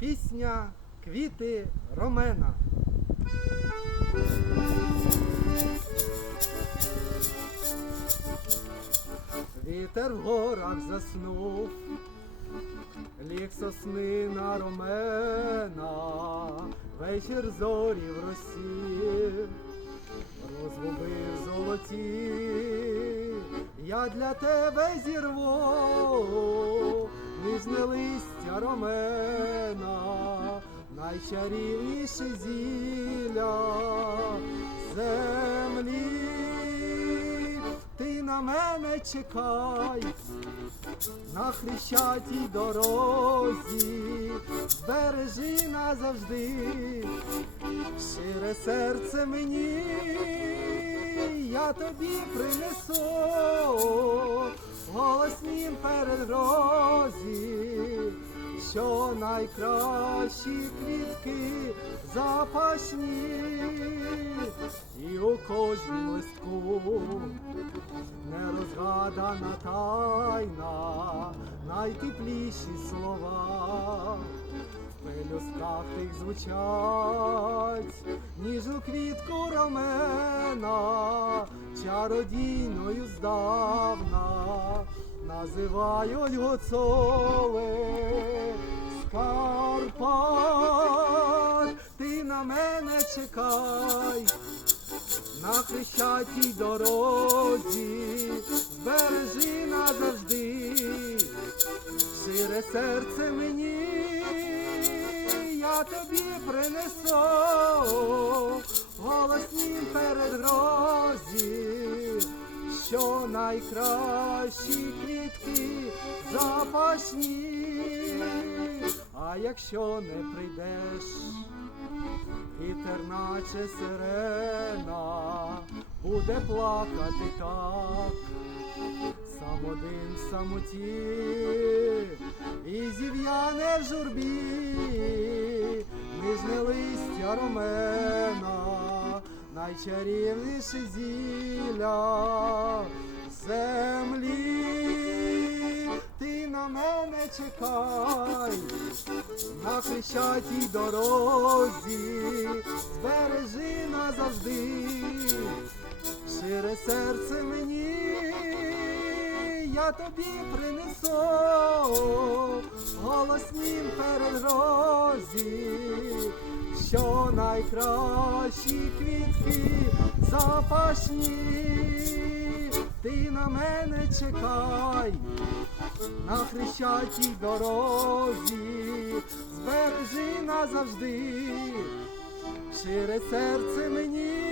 Пісня Квіти Ромена. Вітер в горах заснув, ліг сосни на ромена, вечір зорі в росі, розгубив золоті, я для тебе зірву, ніжне листя ромена, найчарівніше зілля землі. Ти на мене чекай, на хрещатій дорозі, збережи назавжди, щире серце мені, я тобі принесу голоснім перегрозі, що найкращі квітки запашні, і у кожнім листку нерозгадана тайна, найтепліші слова. Пелюстках тих звучать ніжну квітку ромена, чародійною здавна називають гуцоли Скарпат. Ти на мене чекай. На хрещатій дорозі, збережи назавжди, шире серце мені, я тобі принесу найкращі квітки запашні, а якщо не прийдеш. Вітер наче сирена буде плакати так, сам один в самоті, і зів'яне в журбі, ніжне листя ромена, найчарівніше зілля землі. Ти на мене чекай. На хрещатій дорозі, збережи назавжди, щире серце мені, я тобі принесу. Голоснім перегрозі, що найкращі квітки запашні, мене чекай. На хрещатій дорозі, збережи назавжди, шире серце мені,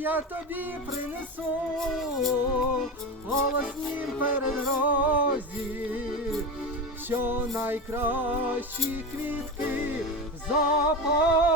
я тобі принесу. Голоснім перегрозі, що найкращі квітки запашні.